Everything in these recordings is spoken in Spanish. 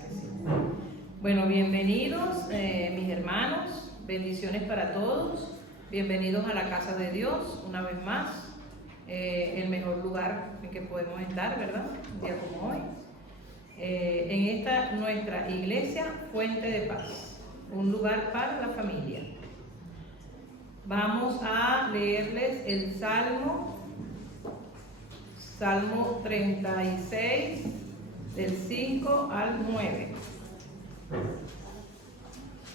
que sí. Bueno, bienvenidos mis hermanos, bendiciones para todos, bienvenidos a la casa de Dios una vez más, el mejor lugar en que podemos estar, ¿verdad? Un día como hoy, en esta nuestra iglesia Fuente de Paz, un lugar para la familia. Vamos a leerles el Salmo 36, del 5 al 9,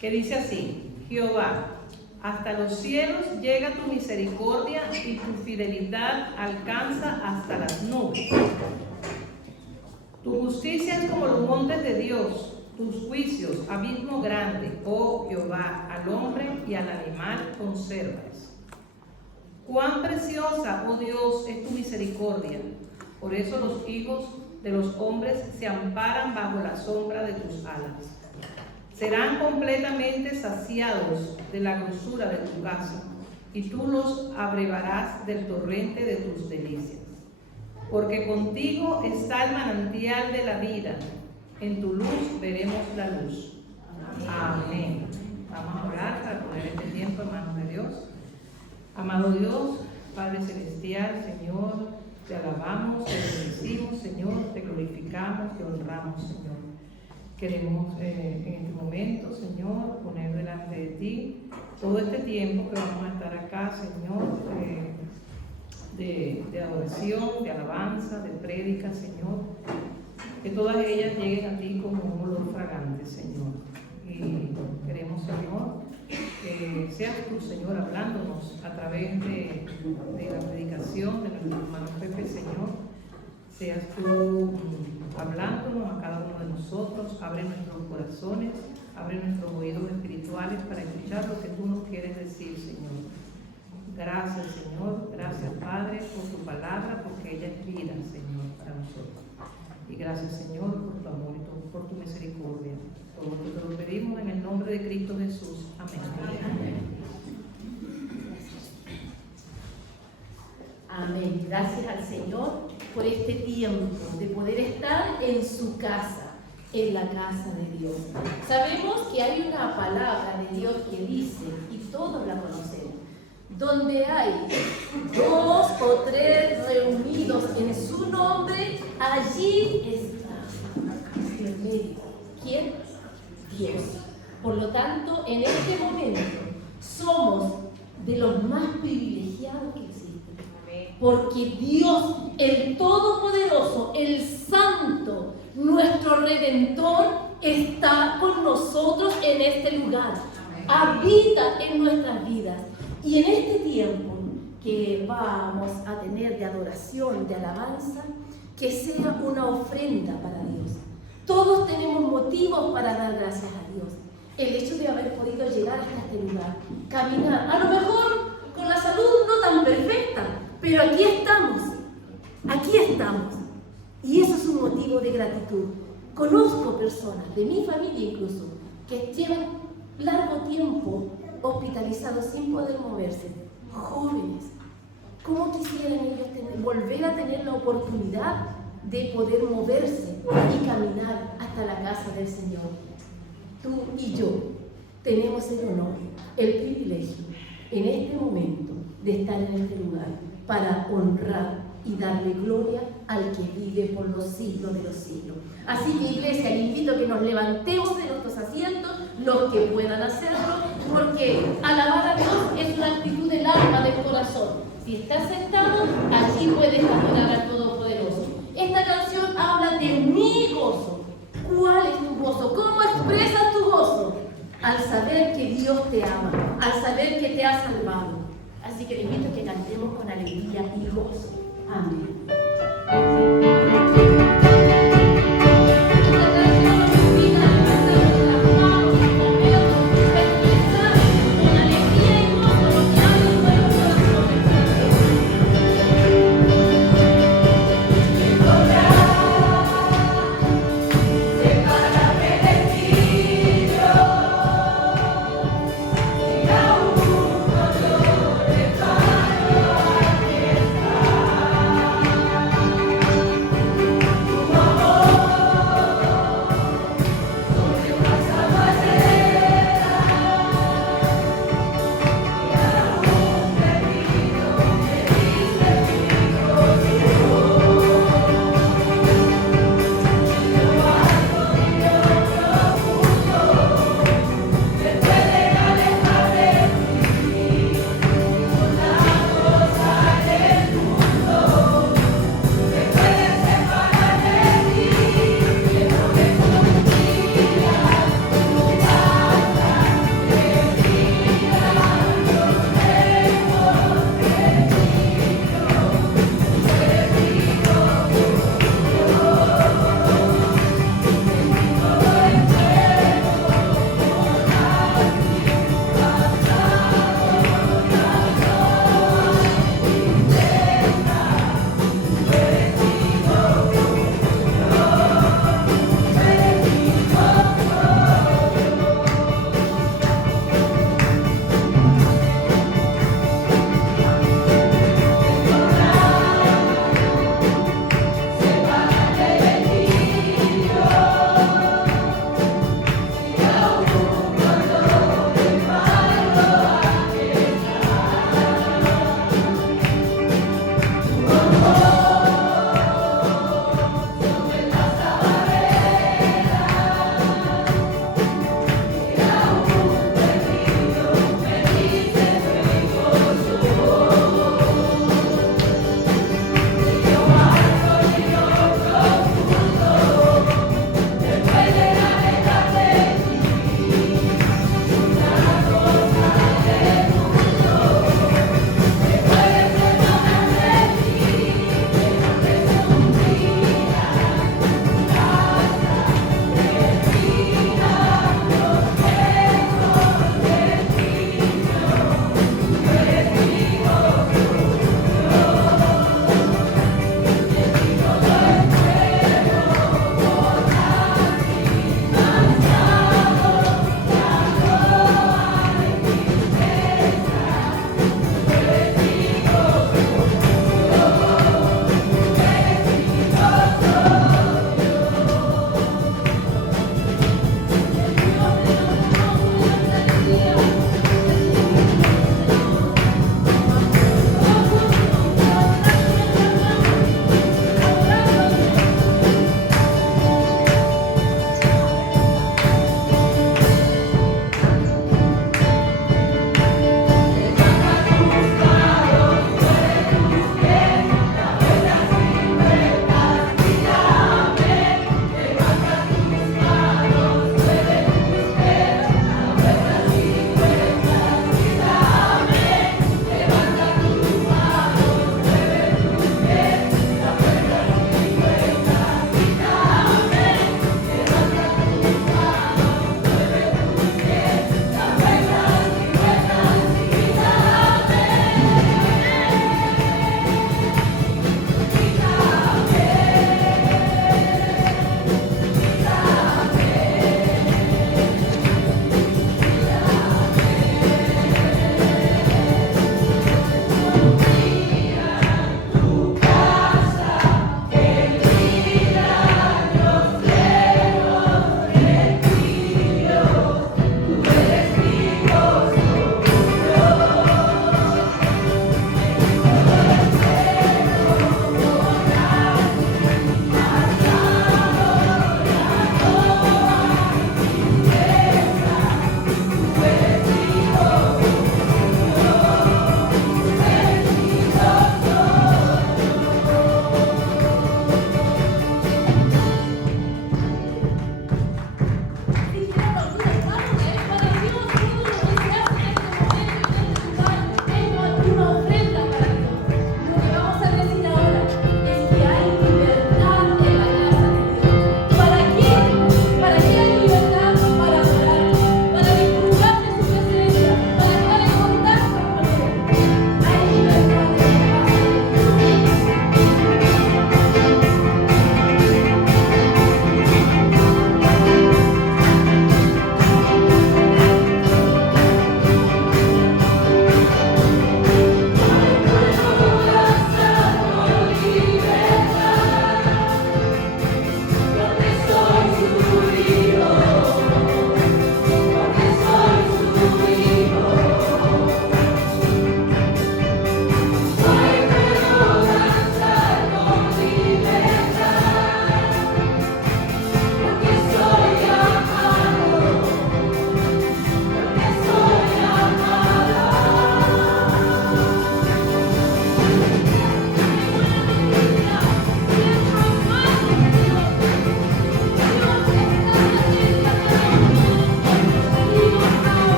que dice así: Jehová, hasta los cielos llega tu misericordia y tu fidelidad alcanza hasta las nubes. Tu justicia es como los montes de Dios, tus juicios, abismo grande, oh Jehová, al hombre y al animal conservas. Cuán preciosa, oh Dios, es tu misericordia. Por eso los hijos de los hombres se amparan bajo la sombra de tus alas. Serán completamente saciados de la grosura de tu casa, y tú los abrevarás del torrente de tus delicias. Porque contigo está el manantial de la vida, en tu luz veremos la luz. Amén. Vamos a orar para poner este tiempo en manos de Dios. Amado Dios, Padre Celestial, Señor, te alabamos, te bendecimos, Señor, te glorificamos, te honramos, Señor. Queremos en este momento, Señor, poner delante de ti todo este tiempo que vamos a estar acá, Señor, de adoración, de alabanza, de prédica, Señor. Que todas ellas lleguen a ti como un olor fragante, Señor. Y queremos, Señor, que seas tú, Señor, hablándonos a través de la predicación de nuestro hermano Pepe, Señor. Seas tú hablándonos a cada uno de nosotros. Abre nuestros corazones, abre nuestros oídos espirituales para escuchar lo que tú nos quieres decir, Señor. Gracias, Señor. Gracias, Padre, por tu palabra, porque ella es vida, Señor, para nosotros. Y gracias, Señor, por tu amor y por tu misericordia. Todo esto te lo pedimos en el nombre de Cristo Jesús. Amén. Amén. Gracias al Señor por este tiempo de poder estar en su casa, en la casa de Dios. Sabemos que hay una palabra de Dios que dice, y todos la conocemos: donde hay 2 o 3 reunidos en su nombre, allí está en medio. ¿Quién? Dios. Por lo tanto, en este momento somos de los más privilegiados que existen. Porque Dios, el Todopoderoso, el Santo, nuestro Redentor, está con nosotros en este lugar. Habita en nuestras vidas. Y en este tiempo que vamos a tener de adoración, de alabanza, que sea una ofrenda para Dios. Todos tenemos motivos para dar gracias a Dios. El hecho de haber podido llegar hasta este lugar, caminar, a lo mejor con la salud no tan perfecta, pero aquí estamos. Y eso es un motivo de gratitud. Conozco personas, de mi familia incluso, que llevan largo tiempo hospitalizados sin poder moverse, jóvenes. ¿Cómo quisieran ellos volver a tener la oportunidad de poder moverse y caminar hasta la casa del Señor? Tú y yo tenemos el honor, el privilegio, en este momento, de estar en este lugar para honrar y darle gloria al que vive por los siglos de los siglos. Así que, iglesia, le invito a que nos levantemos de nuestros asientos, los que puedan hacerlo, porque alabar a Dios es una actitud del alma, del corazón. Si estás sentado, allí puedes adorar al Todopoderoso. Esta canción habla de mi gozo. ¿Cuál es tu gozo? ¿Cómo expresas tu gozo? Al saber que Dios te ama, al saber que te ha salvado. Así que le invito a que cantemos con alegría y gozo. Amén. Thank you.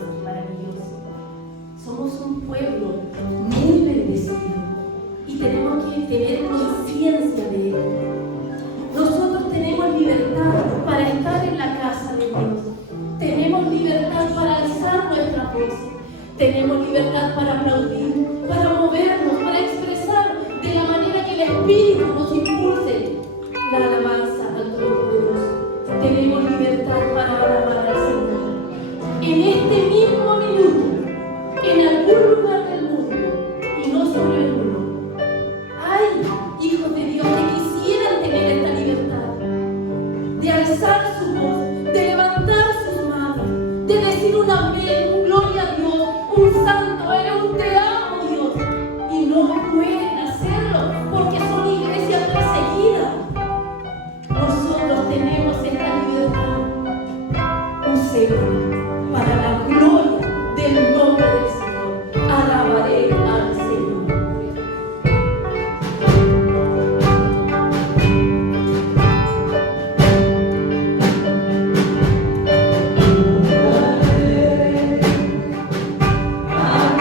más maravilloso. Somos un pueblo muy bendecido y tenemos que tener conciencia de ello. Nosotros tenemos libertad para estar en la casa de Dios. Tenemos libertad para alzar nuestra voz. Tenemos libertad para aplaudir, para movernos, para expresar de la manera que el Espíritu nos impulse la alabanza al Todopoderoso. Tenemos libertad para alabar al Señor. En este mismo minuto, en algún lugar del mundo, y no solo en uno, hay hijos de Dios que quisieran tener esta libertad de alzar su voz, de levantar sus manos, de decir un amén, un gloria a Dios, un santo eres, un te amo Dios, y no pueden hacerlo porque son iglesias perseguidas. Nosotros tenemos esta libertad, un sello para la gloria del nombre del Señor. Alabaré al Señor. Alabaré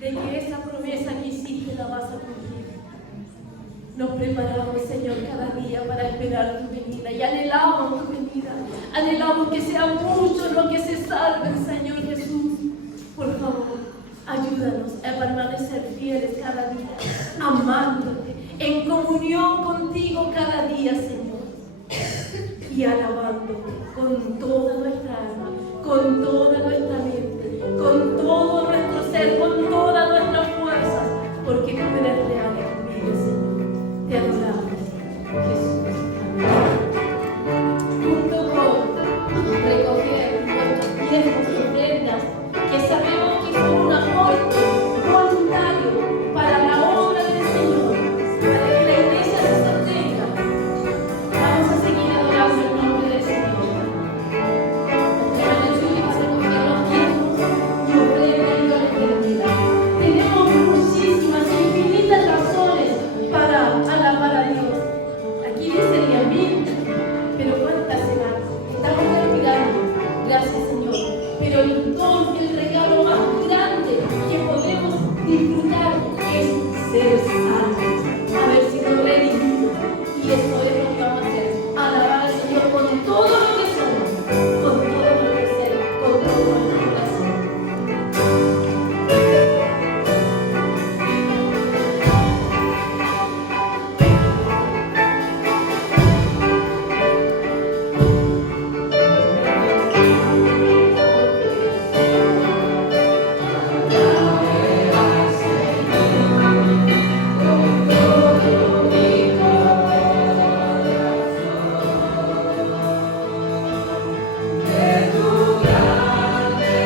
de que esa promesa que hiciste la vas a cumplir. Nos preparamos, Señor, cada día para esperar tu venida y anhelamos tu venida. Anhelamos que sean muchos los que se salven, Señor Jesús. Por favor, ayúdanos a permanecer fieles cada día, amándote, en comunión contigo cada día, Señor, y alabándote con toda nuestra alma, con toda nuestra mente, con todo nuestro ser, con todas nuestras fuerzas, porque tú eres real en tu vida, Señor. Te adoramos, Jesús. Junto con recoger nuestros diezmos y ofrendas, que sabemos que son un aporte voluntario para la obra del Señor, para que la iglesia se sostenga, vamos a seguir adorando el nombre del Señor. Nos ayuda a recoger los diezmos y ofrendas y dones de la vida. Tenemos muchísimas e infinitas razones para alabar a Dios. Aquí dice 10.000, pero ¿cuántas serán? Estamos respirando. Gracias, Señor. Pero el don, el regalo más grande que podemos disfrutar es ser salvos, haber sido redimidos. Y eso es lo que vamos a hacer: alabar al Señor con todo lo que somos, con todo nuestro ser, con todo nuestro corazón. De tu grande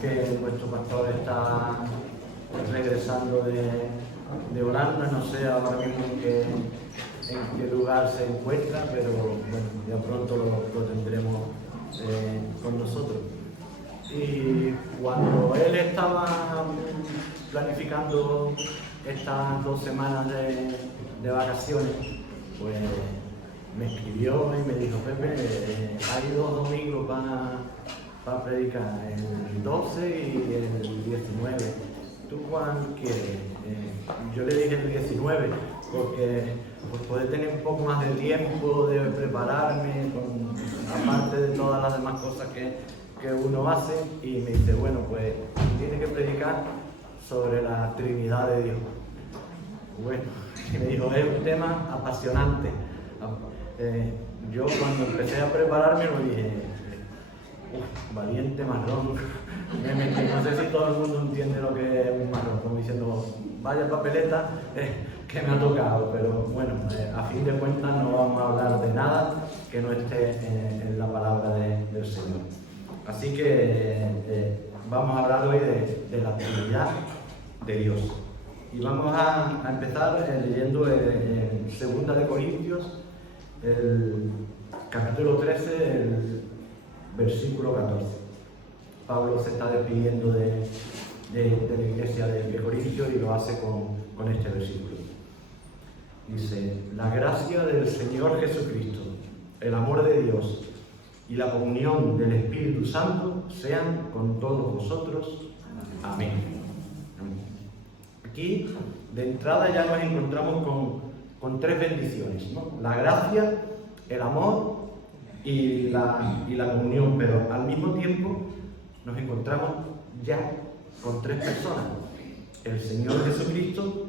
que nuestro pastor está regresando de Holanda, no sé ahora mismo en qué lugar se encuentra, pero bueno, ya pronto lo tendremos con nosotros. Y cuando él estaba planificando estas 2 semanas de vacaciones, pues me escribió y me dijo: Pepe, hay 2 domingos para predicar, el 12 y el 19. ¿Tú cuál quieres? Yo le dije el 19 porque pues, poder tener un poco más de tiempo de prepararme, aparte de todas las demás cosas que uno hace. Y me dice: bueno, pues tienes que predicar sobre la Trinidad de Dios. Bueno, y me dijo: es un tema apasionante. Yo cuando empecé a prepararme lo dije: valiente marrón. No sé si todo el mundo entiende lo que es un marrón, como diciendo: vaya papeleta que me ha tocado. Pero bueno, a fin de cuentas no vamos a hablar de nada que no esté en la palabra del Señor. Así que vamos a hablar hoy de la Trinidad de Dios. Y vamos a empezar leyendo en 2 de Corintios, el capítulo 13, el versículo 14. Pablo se está despidiendo de la iglesia de Corintios y lo hace con este versículo. Dice: la gracia del Señor Jesucristo, el amor de Dios y la comunión del Espíritu Santo sean con todos vosotros. Amén. Aquí, de entrada, ya nos encontramos con 3 bendiciones, ¿no? La gracia, el amor y la comunión, pero al mismo tiempo nos encontramos ya con 3 personas: el Señor Jesucristo,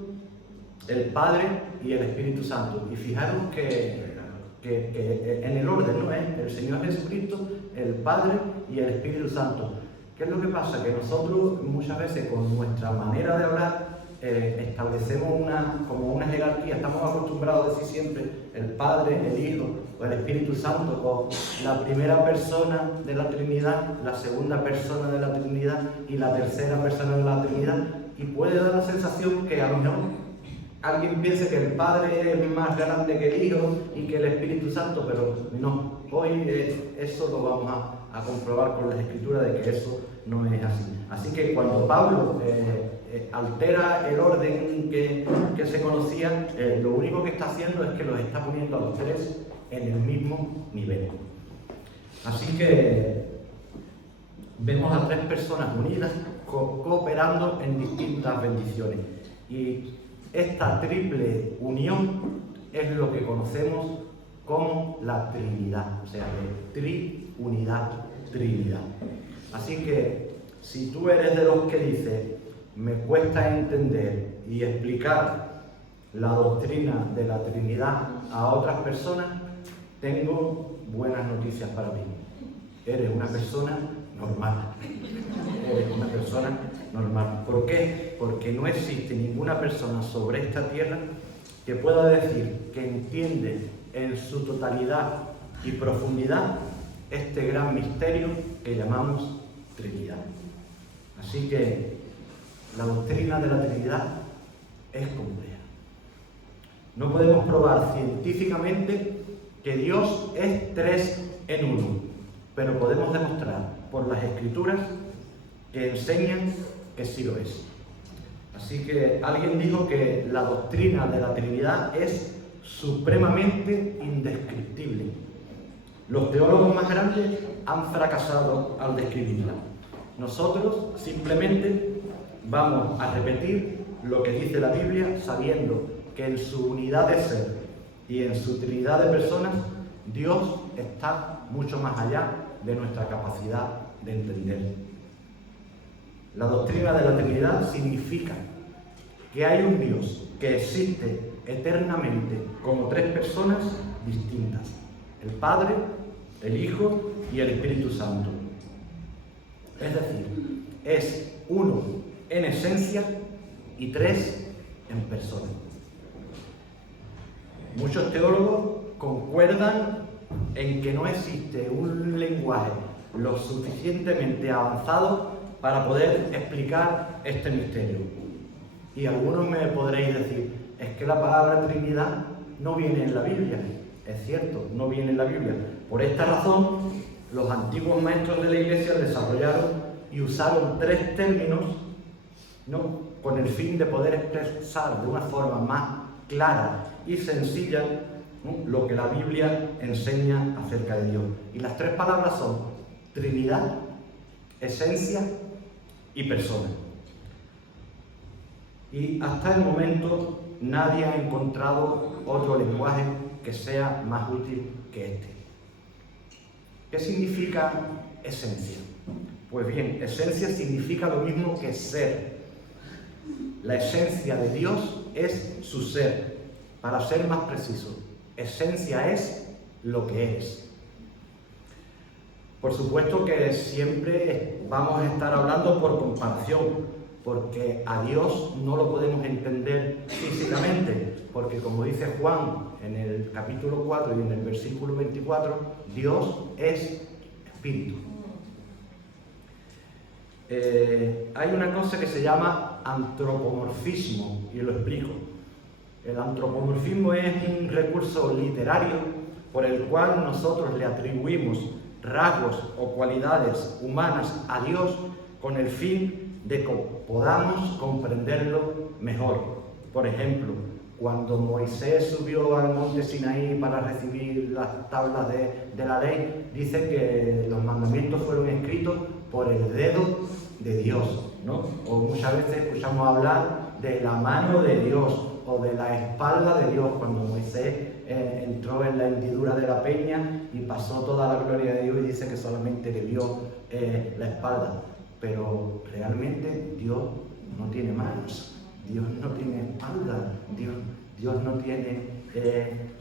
el Padre y el Espíritu Santo. Y fijaros que en el orden, ¿no? El Señor Jesucristo, el Padre y el Espíritu Santo. ¿Qué es lo que pasa? Que nosotros muchas veces con nuestra manera de hablar establecemos como una jerarquía. Estamos acostumbrados a decir siempre el Padre, el Hijo o el Espíritu Santo, o la primera persona de la Trinidad, la segunda persona de la Trinidad y la tercera persona de la Trinidad. Y puede dar la sensación que a lo mejor alguien piense que el Padre es más grande que el Hijo y que el Espíritu Santo, pero no. Hoy eso lo vamos a comprobar con las Escrituras, de que eso no es así. Así que cuando Pablo altera el orden que se conocía, lo único que está haciendo es que los está poniendo a los 3 en el mismo nivel. Así que vemos a 3 personas unidas cooperando en distintas bendiciones. Y esta triple unión es lo que conocemos como la Trinidad, o sea, de triunidad, Trinidad. Así que si tú eres de los que dice: me cuesta entender y explicar la doctrina de la Trinidad a otras personas, tengo buenas noticias para ti. Eres una persona normal. Eres una persona normal. ¿Por qué? Porque no existe ninguna persona sobre esta tierra que pueda decir que entiende en su totalidad y profundidad este gran misterio que llamamos Trinidad. Así que la doctrina de la Trinidad es compleja. No podemos probar científicamente que Dios es 3 en 1, pero podemos demostrar por las Escrituras que enseñan que sí lo es. Así que alguien dijo que la doctrina de la Trinidad es supremamente indescriptible. Los teólogos más grandes han fracasado al describirla. Nosotros simplemente vamos a repetir lo que dice la Biblia, sabiendo que en su unidad de ser y en su trinidad de personas, Dios está mucho más allá de nuestra capacidad de entender. La doctrina de la Trinidad significa que hay un Dios que existe eternamente como 3 personas distintas: el Padre, el Hijo y el Espíritu Santo. Es decir, es 1 en esencia y 3 en persona. Muchos teólogos concuerdan en que no existe un lenguaje lo suficientemente avanzado para poder explicar este misterio. Y algunos me podréis decir, es que la palabra Trinidad no viene en la Biblia. Es cierto, no viene en la Biblia. Por esta razón, los antiguos maestros de la Iglesia desarrollaron y usaron 3 términos, ¿no?, con el fin de poder expresar de una forma más clara y sencilla, ¿no?, lo que la Biblia enseña acerca de Dios. Y las 3 palabras son Trinidad, esencia y persona. Y hasta el momento nadie ha encontrado otro lenguaje que sea más útil que este. ¿Qué significa esencia? Pues bien, esencia significa lo mismo que ser. La esencia de Dios es su ser. Para ser más preciso, esencia es lo que eres. Por supuesto que siempre vamos a estar hablando por comparación, porque a Dios no lo podemos entender físicamente, porque como dice Juan en el capítulo 4 y en el versículo 24, Dios es espíritu. Hay una cosa que se llama antropomorfismo, y lo explico. El antropomorfismo es un recurso literario por el cual nosotros le atribuimos rasgos o cualidades humanas a Dios con el fin de que podamos comprenderlo mejor. Por ejemplo, cuando Moisés subió al monte Sinaí para recibir las tablas de la ley, dice que los mandamientos fueron escritos por el dedo de Dios, ¿no? O muchas veces escuchamos hablar de la mano de Dios o de la espalda de Dios, cuando Moisés entró en la hendidura de la peña y pasó toda la gloria de Dios y dice que solamente le vio la espalda. Pero realmente Dios no tiene manos, Dios no tiene espalda, Dios no tiene...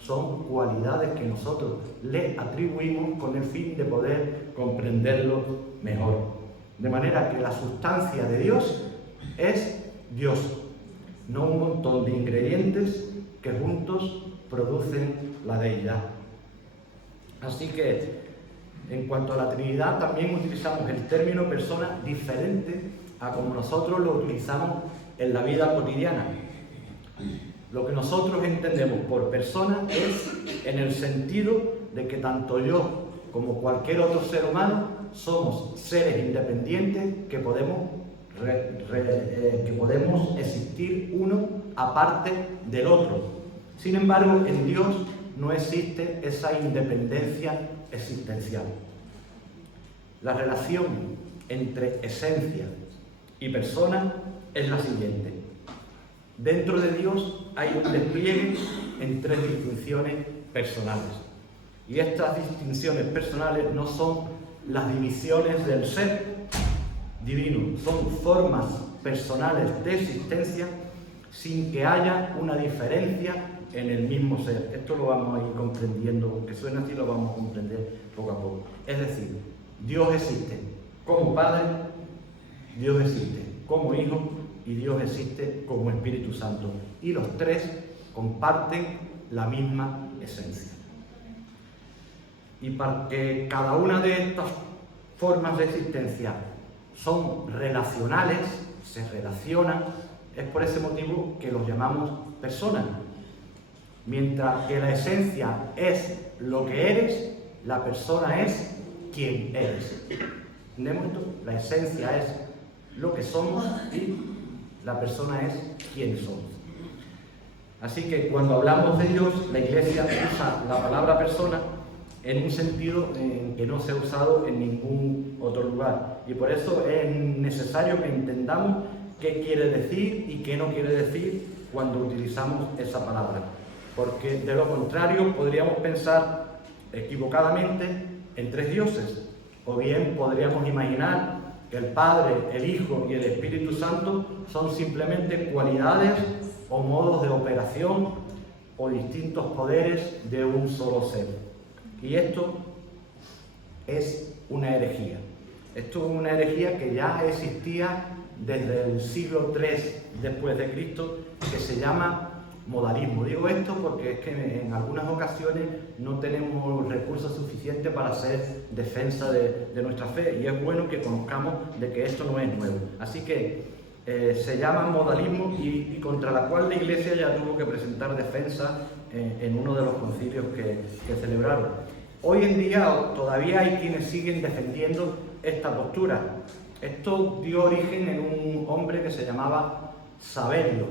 son cualidades que nosotros le atribuimos con el fin de poder comprenderlo mejor. De manera que la sustancia de Dios es Dios, no un montón de ingredientes que juntos producen la deidad. Así que, en cuanto a la Trinidad, también utilizamos el término persona diferente a como nosotros lo utilizamos en la vida cotidiana. Lo que nosotros entendemos por persona es en el sentido de que tanto yo como cualquier otro ser humano somos seres independientes que podemos existir uno aparte del otro. Sin embargo, en Dios no existe esa independencia existencial. La relación entre esencia y persona es la siguiente. Dentro de Dios hay un despliegue en 3 distinciones personales. Y estas distinciones personales no son las divisiones del ser divino, son formas personales de existencia sin que haya una diferencia en el mismo ser. Esto lo vamos a ir comprendiendo, aunque suena así, lo vamos a comprender poco a poco. Es decir, Dios existe como Padre, Dios existe como Hijo y Dios existe como Espíritu Santo. Y los 3 comparten la misma esencia. Y para que cada una de estas formas de existencia son relacionales, se relacionan, es por ese motivo que los llamamos personas. Mientras que la esencia es lo que eres, la persona es quien eres. ¿Entendemos esto? La esencia es lo que somos y la persona es quien somos. Así que cuando hablamos de Dios, la Iglesia usa la palabra persona en un sentido en que no se ha usado en ningún otro lugar. Y por eso es necesario que entendamos qué quiere decir y qué no quiere decir cuando utilizamos esa palabra. Porque de lo contrario podríamos pensar equivocadamente en 3 dioses. O bien podríamos imaginar que el Padre, el Hijo y el Espíritu Santo son simplemente cualidades o modos de operación o distintos poderes de un solo ser. Y esto es una herejía. Esto es una herejía que ya existía desde el siglo III después de Cristo, que se llama modalismo. Digo esto porque es que en algunas ocasiones no tenemos recursos suficientes para hacer defensa de nuestra fe, y es bueno que conozcamos de que esto no es nuevo. Así que se llama modalismo y contra la cual la Iglesia ya tuvo que presentar defensa en uno de los concilios que celebraron. Hoy en día todavía hay quienes siguen defendiendo esta postura. Esto dio origen en un hombre que se llamaba Sabelio,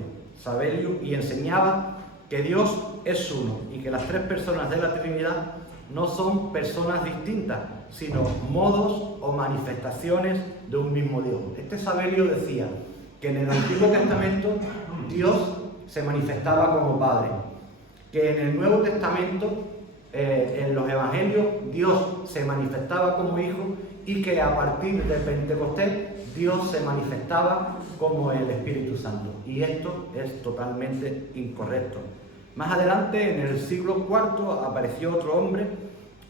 y enseñaba que Dios es uno y que las tres personas de la Trinidad no son personas distintas, sino modos o manifestaciones de un mismo Dios. Este Sabelio decía que en el Antiguo Testamento Dios se manifestaba como Padre, que en el Nuevo Testamento, en los Evangelios, Dios se manifestaba como Hijo, y que a partir de Pentecostés Dios se manifestaba como el Espíritu Santo. Y esto es totalmente incorrecto. Más adelante, en el siglo IV, apareció otro hombre,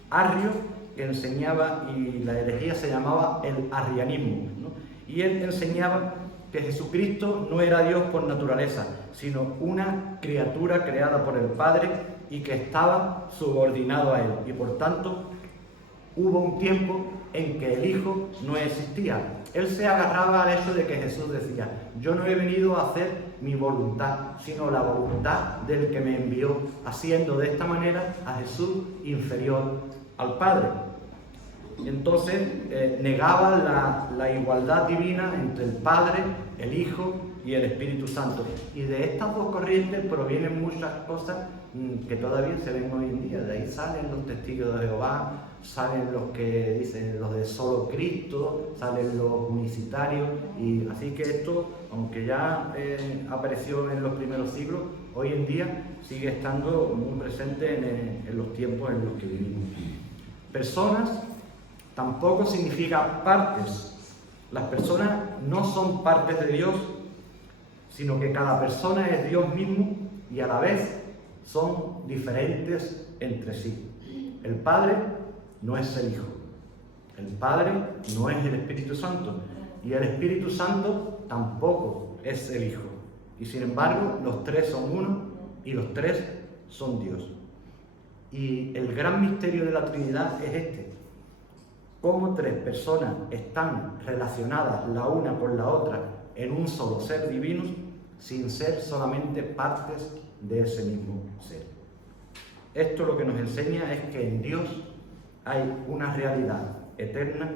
Arrio, que enseñaba, y la herejía se llamaba el arrianismo, ¿no? Y él enseñaba que Jesucristo no era Dios por naturaleza, sino una criatura creada por el Padre y que estaba subordinado a Él. Y por tanto, hubo un tiempo en que el Hijo no existía. Él se agarraba al hecho de que Jesús decía: yo no he venido a hacer mi voluntad, sino la voluntad del que me envió, haciendo de esta manera a Jesús inferior al Padre. Y entonces negaba la igualdad divina entre el Padre, el Hijo y el Espíritu Santo. Y de estas dos corrientes provienen muchas cosas que todavía se ven hoy en día. De ahí salen los testigos de Jehová, salen los que dicen los de solo Cristo, salen los unicitarios, y así que esto, aunque ya apareció en los primeros siglos, hoy en día sigue estando muy presente en los tiempos en los que vivimos. Personas tampoco significa partes. Las personas no son partes de Dios, sino que cada persona es Dios mismo y a la vez son diferentes entre sí. El Padre no es el Hijo, el Padre no es el Espíritu Santo, y el Espíritu Santo tampoco es el Hijo. Y sin embargo, los tres son uno y los tres son Dios. Y el gran misterio de la Trinidad es este: cómo tres personas están relacionadas la una con la otra en un solo ser divino, sin ser solamente partes de ese mismo ser. Esto lo que nos enseña es que en Dios hay una realidad eterna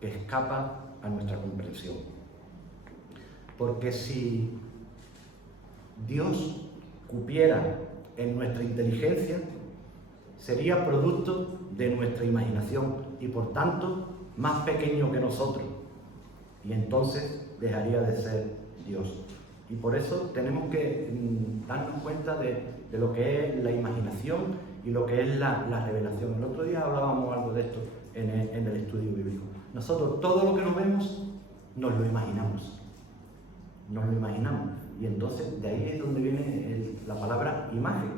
que escapa a nuestra comprensión. Porque si Dios cupiera en nuestra inteligencia, sería producto de nuestra imaginación y por tanto más pequeño que nosotros, y entonces dejaría de ser Dios. Y por eso tenemos que darnos cuenta de lo que es la imaginación y lo que es la revelación. El otro día hablábamos algo de esto en el estudio bíblico. Nosotros todo lo que nos vemos nos lo imaginamos. Y entonces de ahí es donde viene la palabra imagen.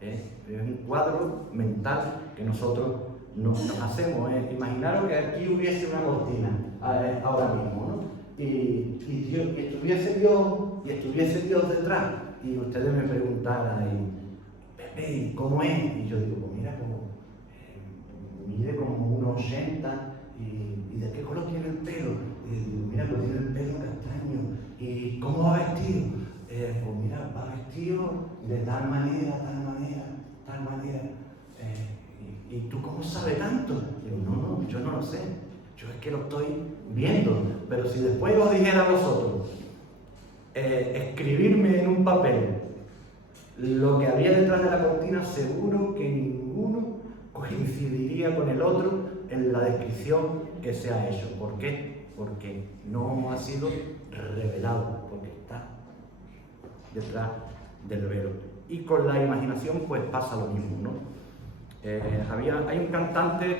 Es un cuadro mental que nosotros nos hacemos. Imaginaros que aquí hubiese una cortina ahora mismo, ¿no? Y estuviese Dios detrás, y ustedes me preguntaran: Pepe, ¿cómo es? Y yo digo: pues mira, mide como 1,80, y ¿de qué color tiene el pelo? Y digo: mira, pues tiene el pelo castaño. ¿Y cómo va vestido? Pues mira, va vestido de tal manera. ¿Y tú cómo sabes tanto? Digo: no, yo no lo sé. Yo es que lo estoy viendo. Pero si después os dijera a vosotros escribirme en un papel lo que había detrás de la cortina, seguro que ninguno coincidiría con el otro en la descripción que se ha hecho. ¿Por qué? Porque no ha sido revelado, porque está detrás del velo. Y con la imaginación pues pasa lo mismo, ¿no? Hay un cantante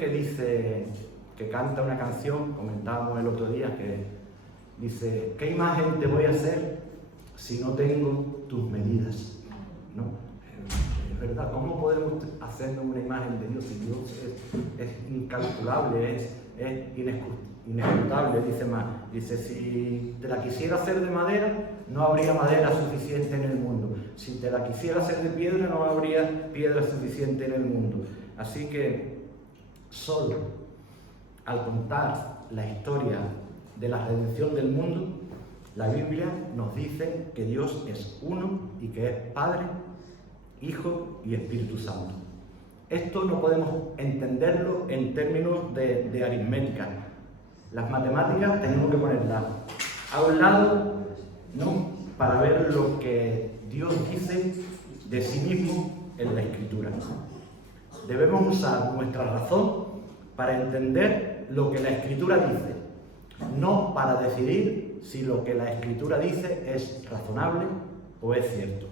que canta una canción, comentábamos el otro día, que dice: ¿qué imagen te voy a hacer si no tengo tus medidas? ¿No? Es verdad, ¿cómo podemos hacernos una imagen de Dios si Dios es incalculable, es inejutable, dice más. Dice, si te la quisiera hacer de madera, no habría madera suficiente en el mundo. Si te la quisiera hacer de piedra, no habría piedra suficiente en el mundo. Así que solo al contar la historia de la redención del mundo, la Biblia nos dice que Dios es uno y que es Padre, Hijo y Espíritu Santo. Esto no podemos entenderlo en términos de aritmética. Las matemáticas tenemos que ponerlas a un lado, ¿no?, para ver lo que Dios dice de sí mismo en la Escritura. Debemos usar nuestra razón para entender lo que la Escritura dice, no para decidir si lo que la Escritura dice es razonable o es cierto.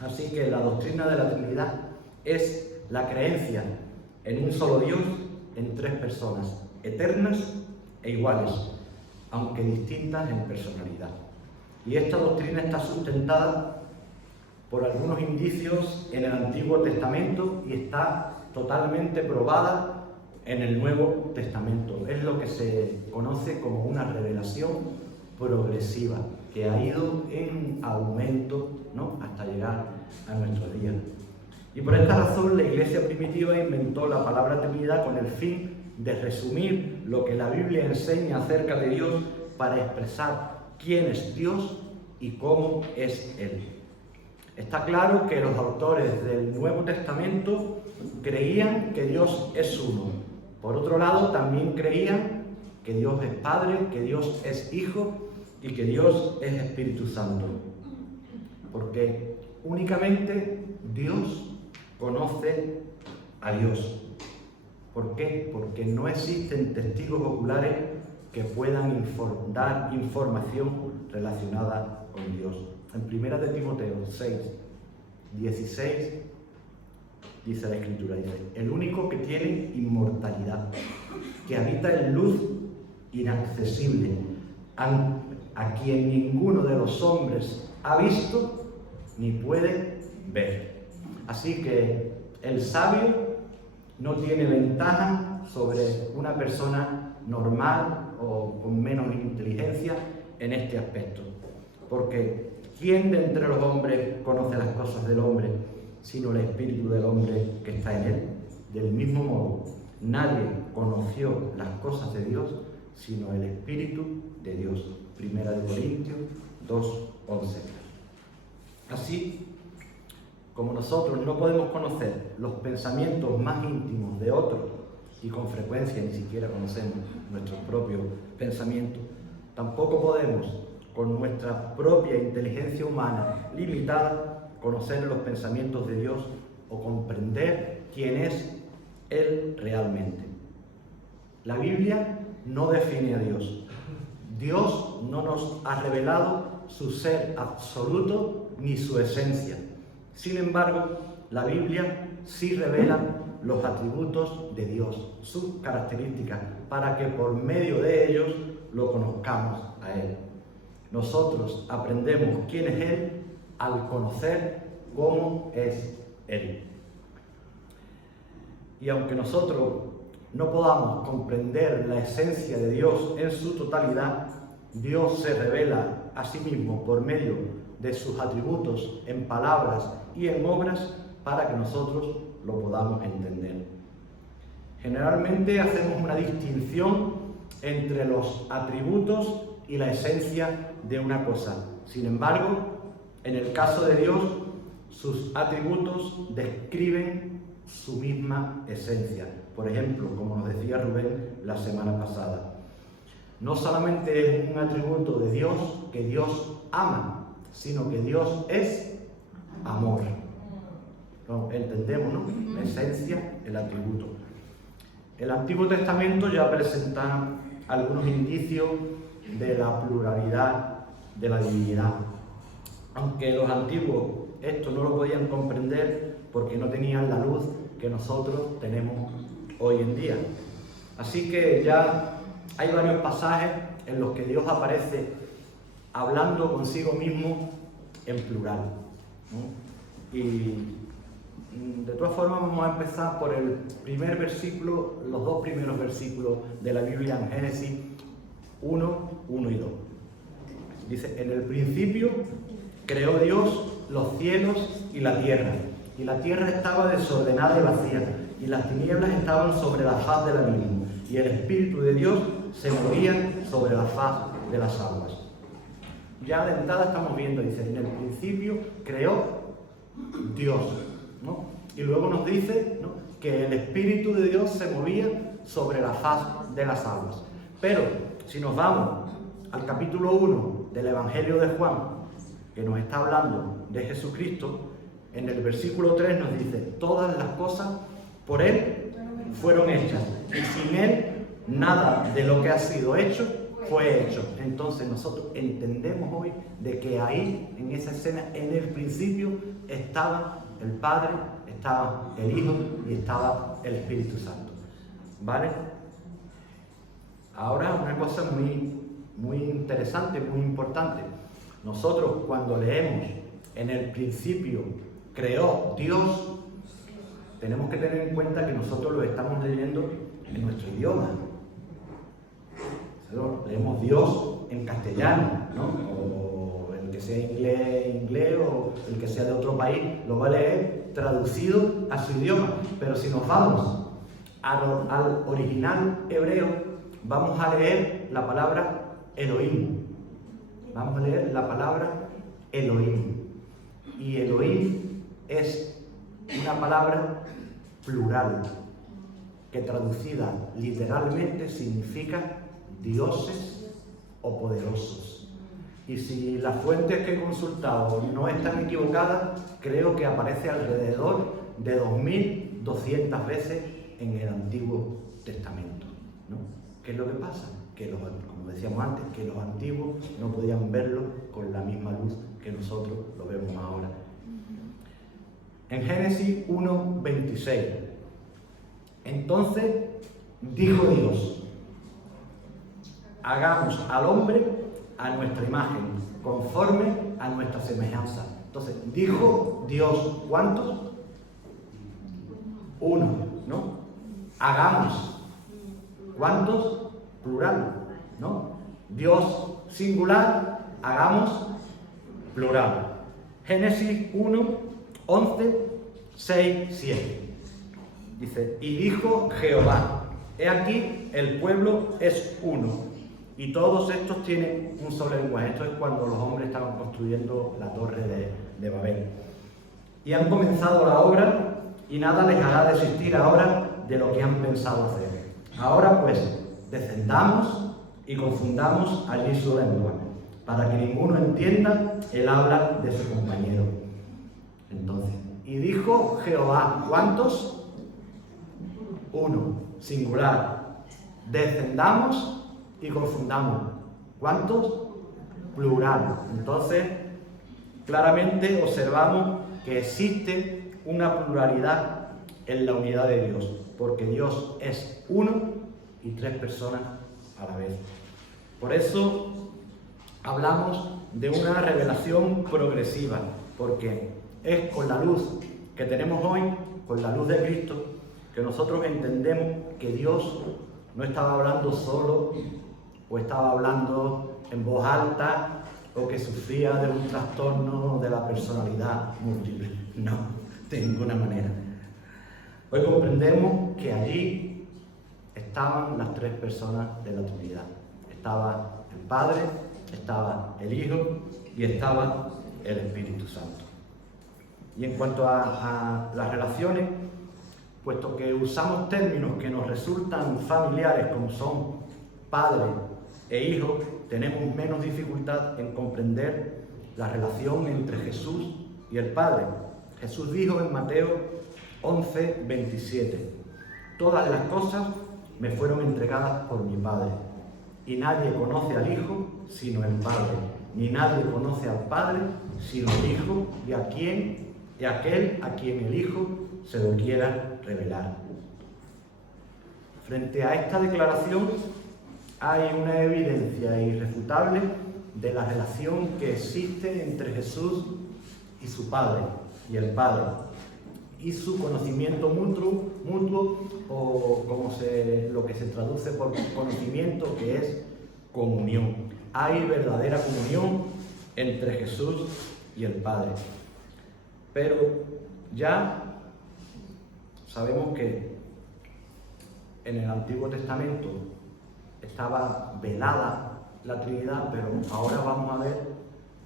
Así que la doctrina de la Trinidad es la creencia en un solo Dios, en tres personas, eternas e iguales, aunque distintas en personalidad. Y esta doctrina está sustentada por algunos indicios en el Antiguo Testamento y está totalmente probada en el Nuevo Testamento. Es lo que se conoce como una revelación progresiva, que ha ido en aumento, ¿no?, hasta llegar a nuestros días. Y por esta razón la Iglesia primitiva inventó la palabra Trinidad con el fin de resumir lo que la Biblia enseña acerca de Dios para expresar quién es Dios y cómo es Él. Está claro que los autores del Nuevo Testamento creían que Dios es uno. Por otro lado, también creían que Dios es Padre, que Dios es Hijo y que Dios es Espíritu Santo. Porque únicamente Dios conoce a Dios. ¿Por qué? Porque no existen testigos oculares que puedan dar información relacionada con Dios. En 1 de Timoteo 6, 16, dice la Escritura, dice, el único que tiene inmortalidad, que habita en luz inaccesible, a quien ninguno de los hombres ha visto ni puede ver. Así que el sabio no tiene ventaja sobre una persona normal o con menos inteligencia en este aspecto. Porque ¿quién de entre los hombres conoce las cosas del hombre sino el espíritu del hombre que está en él? Del mismo modo, nadie conoció las cosas de Dios sino el espíritu de Dios. 1 Corintios 2:11. Así como nosotros no podemos conocer los pensamientos más íntimos de otros, y con frecuencia ni siquiera conocemos nuestros propios pensamientos, tampoco podemos, con nuestra propia inteligencia humana limitada, conocer los pensamientos de Dios o comprender quién es Él realmente. La Biblia no define a Dios. Dios no nos ha revelado su ser absoluto ni su esencia. Sin embargo, la Biblia sí revela los atributos de Dios, sus características, para que por medio de ellos lo conozcamos a Él. Nosotros aprendemos quién es Él al conocer cómo es Él. Y aunque nosotros no podamos comprender la esencia de Dios en su totalidad, Dios se revela a sí mismo por medio de sus atributos en palabras y en obras para que nosotros lo podamos entender. Generalmente hacemos una distinción entre los atributos y la esencia de una cosa. Sin embargo, en el caso de Dios, sus atributos describen su misma esencia. Por ejemplo, como nos decía Rubén la semana pasada, no solamente es un atributo de Dios que Dios ama, sino que Dios es amor. ¿No? Entendemos, ¿no? La esencia, el atributo. El Antiguo Testamento ya presenta algunos indicios de la pluralidad de la divinidad. Aunque los antiguos esto no lo podían comprender porque no tenían la luz que nosotros tenemos hoy en día. Así que ya hay varios pasajes en los que Dios aparece hablando consigo mismo en plural, ¿no? Y De todas formas, vamos a empezar por el primer versículo, los dos primeros versículos de la Biblia en Génesis 1, 1 y 2. Dice, en el principio creó Dios los cielos y la tierra estaba desordenada y vacía, y las tinieblas estaban sobre la faz del abismo, y el Espíritu de Dios se movía sobre la faz de las aguas. Ya de entrada estamos viendo, dice, en el principio creó Dios, ¿no? Y luego nos dice, ¿no?, que el Espíritu de Dios se movía sobre la faz de las aguas. Pero si nos vamos al capítulo 1 del Evangelio de Juan, que nos está hablando de Jesucristo, en el versículo 3 nos dice, todas las cosas por Él fueron hechas, y sin Él nada de lo que ha sido hecho fue hecho. Entonces nosotros entendemos hoy de que ahí, en esa escena, en el principio estaba el Padre, estaba el Hijo y estaba el Espíritu Santo. ¿Vale? Ahora una cosa muy interesante, muy importante. Nosotros cuando leemos en el principio creó Dios, tenemos que tener en cuenta que nosotros lo estamos leyendo en nuestro idioma. Leemos Dios en castellano, ¿no? O el que sea inglés o el que sea de otro país lo va a leer traducido a su idioma. Pero si nos vamos al original hebreo, vamos a leer la palabra Elohim. Vamos a leer la palabra Elohim. Y Elohim es una palabra plural, que traducida literalmente significa dioses o poderosos. Y si las fuentes que he consultado no están equivocadas, creo que aparece alrededor de 2200 veces en el Antiguo Testamento, ¿no? ¿Qué es lo que pasa? Que como decíamos antes, que los antiguos no podían verlo con la misma luz que nosotros lo vemos ahora. En Génesis 1:26, entonces dijo Dios, hagamos al hombre a nuestra imagen, conforme a nuestra semejanza. Entonces, dijo Dios, ¿cuántos? Uno, ¿no? Hagamos. ¿Cuántos? Plural, ¿no? Dios singular, hagamos plural. Génesis 1, 11, 6, 7. Dice, y dijo Jehová, he aquí el pueblo es uno, y todos estos tienen un solo lenguaje. Esto es cuando los hombres estaban construyendo la torre de Babel. Y han comenzado la obra, y nada les hará desistir ahora de lo que han pensado hacer. Ahora pues, descendamos y confundamos allí su lengua, para que ninguno entienda el habla de su compañero. Entonces, y dijo Jehová, ¿cuántos? Uno, singular. Descendamos y confundamos. ¿Cuántos? Plural. Entonces, claramente observamos que existe una pluralidad en la unidad de Dios, porque Dios es uno y tres personas a la vez. Por eso hablamos de una revelación progresiva, porque es con la luz que tenemos hoy, con la luz de Cristo, que nosotros entendemos que Dios no estaba hablando solo, o estaba hablando en voz alta, o que sufría de un trastorno de la personalidad múltiple. No, de ninguna manera. Hoy comprendemos que allí estaban las tres personas de la Trinidad. Estaba el Padre, estaba el Hijo y estaba el Espíritu Santo. Y en cuanto a las relaciones, puesto que usamos términos que nos resultan familiares, como son Padre e Hijo, tenemos menos dificultad en comprender la relación entre Jesús y el Padre. Jesús dijo en Mateo 11:27, todas las cosas me fueron entregadas por mi Padre, y nadie conoce al Hijo sino el Padre, ni nadie conoce al Padre sino el Hijo y aquel a quien el Hijo se lo quiera revelar. Frente a esta declaración hay una evidencia irrefutable de la relación que existe entre Jesús y su Padre, y el Padre. y su conocimiento mutuo o lo que se traduce por conocimiento, que es comunión. Hay verdadera comunión entre Jesús y el Padre. Pero ya sabemos que en el Antiguo Testamento estaba velada la Trinidad, pero ahora vamos a ver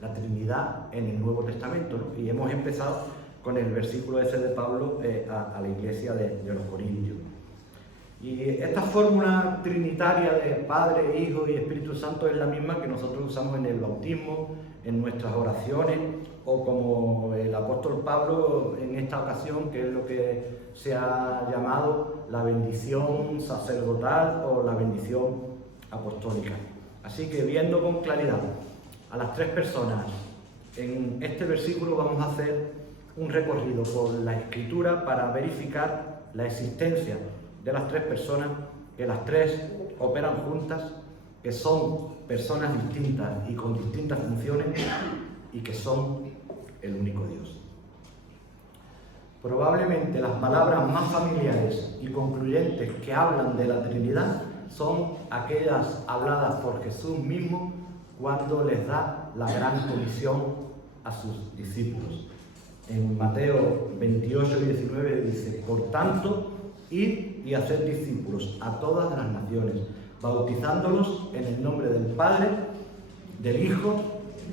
la Trinidad en el Nuevo Testamento, ¿no? Y hemos empezado con el versículo ese de Pablo a la iglesia de los Corintios. Y esta fórmula trinitaria de Padre, Hijo y Espíritu Santo es la misma que nosotros usamos en el bautismo, en nuestras oraciones, o como el apóstol Pablo en esta ocasión, que es lo que se ha llamado la bendición sacerdotal o la bendición apostólica. Así que, viendo con claridad a las tres personas, en este versículo vamos a hacer un recorrido por la Escritura para verificar la existencia de las tres personas, que las tres operan juntas, que son personas distintas y con distintas funciones y que son el único Dios. Probablemente las palabras más familiares y concluyentes que hablan de la Trinidad son aquellas habladas por Jesús mismo cuando les da la gran comisión a sus discípulos. En Mateo 28 y 19 dice: por tanto, id y haced discípulos a todas las naciones, bautizándolos en el nombre del Padre, del Hijo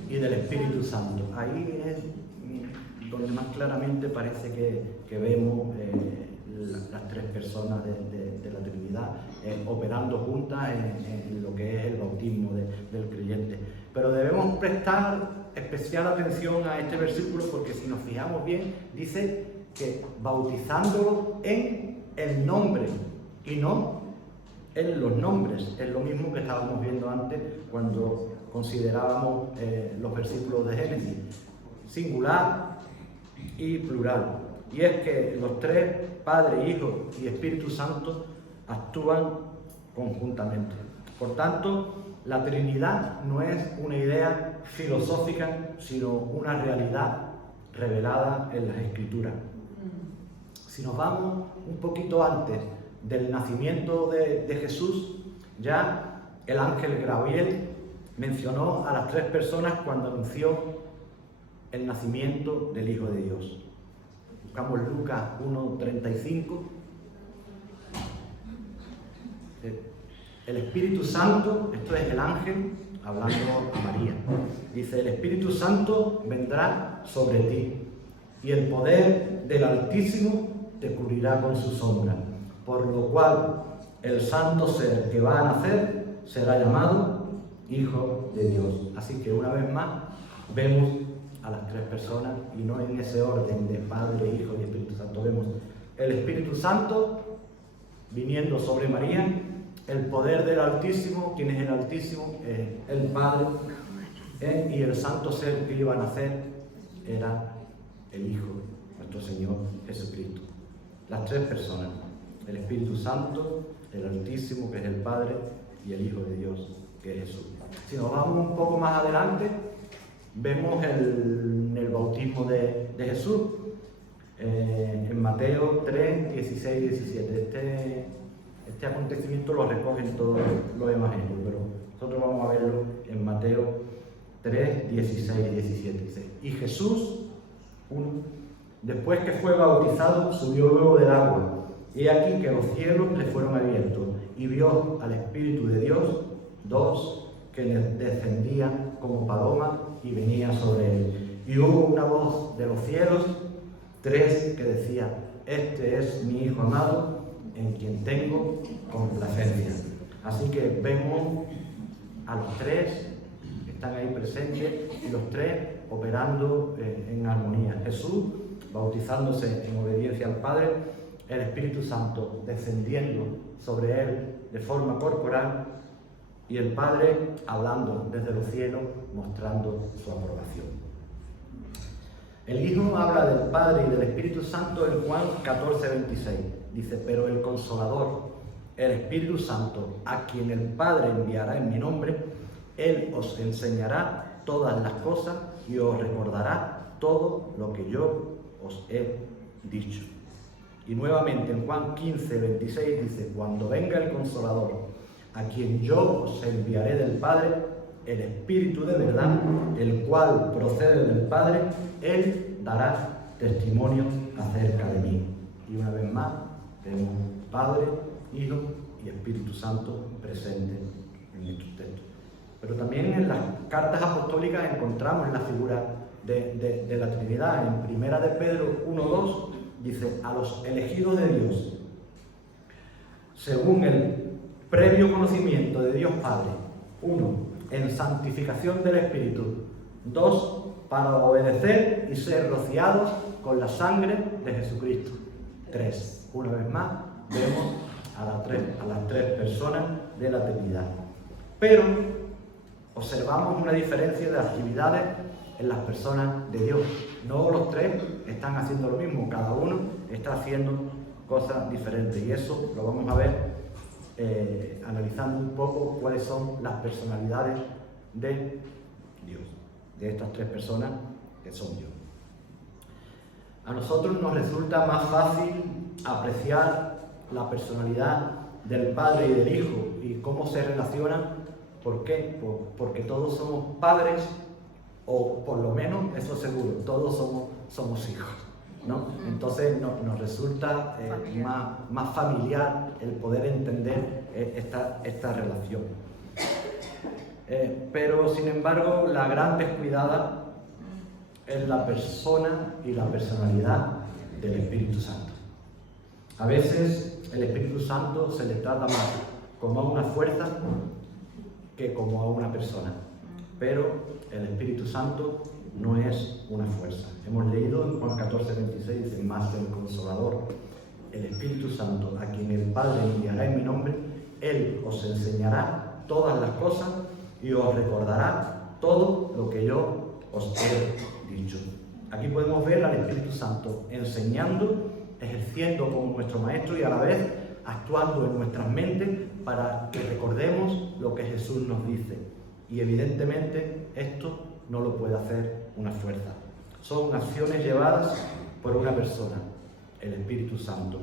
y del Espíritu Santo. Ahí es donde más claramente parece que vemos las tres personas de la Trinidad operando juntas en lo que es el bautismo del creyente. Pero debemos prestar especial atención a este versículo, porque si nos fijamos bien, dice que bautizándolo en el nombre y no en los nombres. Es lo mismo que estábamos viendo antes cuando considerábamos los versículos de Génesis, singular y plural. Y es que los tres, Padre, Hijo y Espíritu Santo, actúan conjuntamente. Por tanto, la Trinidad no es una idea filosófica, sino una realidad revelada en las Escrituras. Si nos vamos un poquito antes del nacimiento de Jesús, ya el ángel Gabriel mencionó a las tres personas cuando anunció el nacimiento del Hijo de Dios. Buscamos Lucas 1:35. El Espíritu Santo, esto es el ángel hablando a María, dice: el Espíritu Santo vendrá sobre ti y el poder del Altísimo te cubrirá con su sombra, por lo cual el santo ser que va a nacer será llamado Hijo de Dios. Así que una vez más vemos a las tres personas, y no en ese orden de Padre, Hijo y Espíritu Santo. Vemos el Espíritu Santo viniendo sobre María, el poder del Altísimo. ¿Quién es el Altísimo? El Padre, y el santo ser que iba a nacer era el Hijo, nuestro Señor Jesucristo. Las tres personas, el Espíritu Santo, el Altísimo, que es el Padre, y el Hijo de Dios, que es Jesús. Si nos vamos un poco más adelante, vemos el bautismo de Jesús en Mateo 3, 16 y 17. Este acontecimiento lo recogen todos los evangelios, pero nosotros vamos a verlo en Mateo 3, 16 y 17. Dice: y Jesús, después que fue bautizado, subió luego del agua. Y aquí que los cielos le fueron abiertos, y vio al Espíritu de Dios, dos que le descendían como paloma y venía sobre él. Y hubo una voz de los cielos, tres, que decía: este es mi Hijo amado, en quien tengo complacencia. Así que vemos a los tres que están ahí presentes, y los tres operando en armonía. Jesús bautizándose en obediencia al Padre, el Espíritu Santo descendiendo sobre él de forma corporal, y el Padre hablando desde los cielos, mostrando su aprobación. El Hijo habla del Padre y del Espíritu Santo en Juan 14:26. Dice: pero el Consolador, el Espíritu Santo, a quien el Padre enviará en mi nombre, Él os enseñará todas las cosas y os recordará todo lo que yo os he dicho. Y nuevamente en Juan 15, 26 dice, cuando venga el Consolador, a quien yo os enviaré del Padre, el Espíritu de verdad, el cual procede del Padre, Él dará testimonio acerca de mí. Y una vez más, tenemos Padre, Hijo y Espíritu Santo presentes en estos textos. Pero también en las cartas apostólicas encontramos la figura de la Trinidad. En Primera de Pedro 1:2 dice, a los elegidos de Dios, según el previo conocimiento de Dios Padre, 1, en santificación del Espíritu, 2, para obedecer y ser rociados con la sangre de Jesucristo, 3. Una vez más, vemos a las tres personas de la Trinidad. Pero observamos una diferencia de actividades en las personas de Dios. No los tres están haciendo lo mismo, cada uno está haciendo cosas diferentes. Y eso lo vamos a ver analizando un poco cuáles son las personalidades de Dios, de estas tres personas que son Dios. A nosotros nos resulta más fácil apreciar la personalidad del Padre y del Hijo y cómo se relacionan. ¿Por qué? Porque todos somos padres, o por lo menos, eso seguro, todos somos hijos, ¿no? Entonces nos resulta más familiar el poder entender esta relación. Pero sin embargo, la gran descuidada es la persona y la personalidad del Espíritu Santo. A veces el Espíritu Santo se le trata más como a una fuerza que como a una persona, pero el Espíritu Santo no es una fuerza. Hemos leído en Juan 14, 26, dice, más del Consolador, el Espíritu Santo, a quien el Padre enviará en mi nombre, Él os enseñará todas las cosas y os recordará todo lo que yo os he dicho. Aquí podemos ver al Espíritu Santo enseñando, ejerciendo como nuestro Maestro y a la vez actuando en nuestras mentes para que recordemos lo que Jesús nos dice. Y evidentemente esto no lo puede hacer una fuerza. Son acciones llevadas por una persona, el Espíritu Santo.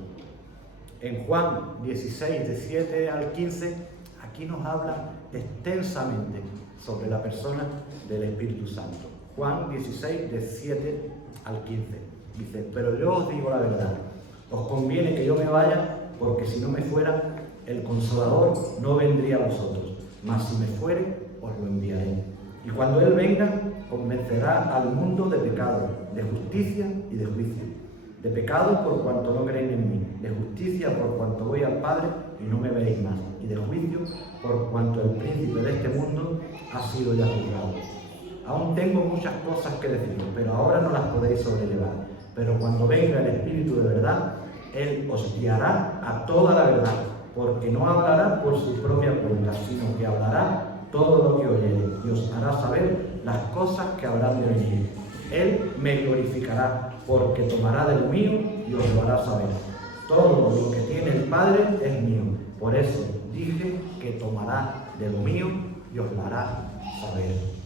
En Juan 16, de 7 al 15, aquí nos habla extensamente sobre la persona del Espíritu Santo. Juan 16, de 7 al 15. Dice, pero yo os digo la verdad, os conviene que yo me vaya, porque si no me fuera, el Consolador no vendría a vosotros, mas si me fuere, os lo enviaré. Y cuando Él venga, convencerá al mundo de pecado, de justicia y de juicio. De pecado por cuanto no creéis en mí, de justicia por cuanto voy al Padre y no me veis más, y de juicio por cuanto el príncipe de este mundo ha sido ya juzgado. Aún tengo muchas cosas que deciros, pero ahora no las podéis sobrellevar. Pero cuando venga el Espíritu de verdad, Él os guiará a toda la verdad, porque no hablará por su propia cuenta, sino que hablará todo lo que oyere y os hará saber las cosas que habrán de venir. Él me glorificará, porque tomará de lo mío y os lo hará saber. Todo lo que tiene el Padre es mío, por eso dije que tomará de lo mío y os lo hará saber.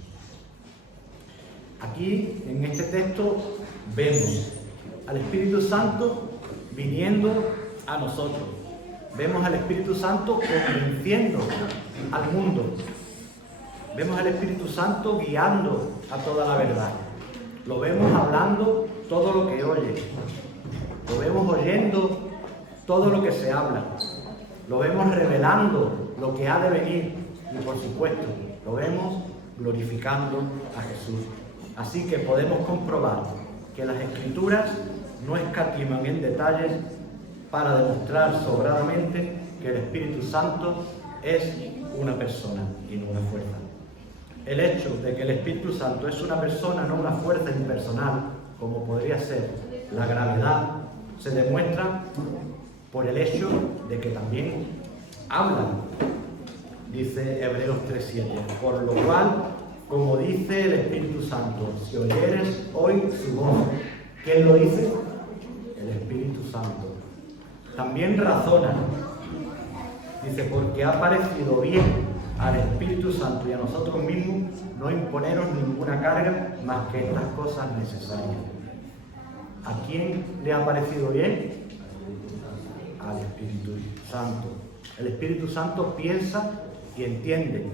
Aquí, en este texto, vemos al Espíritu Santo viniendo a nosotros. Vemos al Espíritu Santo convenciendo al mundo. Vemos al Espíritu Santo guiando a toda la verdad. Lo vemos hablando todo lo que oye. Lo vemos oyendo todo lo que se habla. Lo vemos revelando lo que ha de venir. Y por supuesto, lo vemos glorificando a Jesús. Así que podemos comprobar que las Escrituras no escatiman en detalles para demostrar sobradamente que el Espíritu Santo es una persona y no una fuerza. El hecho de que el Espíritu Santo es una persona, no una fuerza impersonal, como podría ser la gravedad, se demuestra por el hecho de que también habla. Dice Hebreos 3:7, por lo cual, como dice el Espíritu Santo, si oyeres hoy su voz, ¿quién lo dice? El Espíritu Santo. También razona, dice, porque ha parecido bien al Espíritu Santo y a nosotros mismos no imponeros ninguna carga más que estas cosas necesarias. ¿A quién le ha parecido bien? Al Espíritu Santo. El Espíritu Santo piensa y entiende.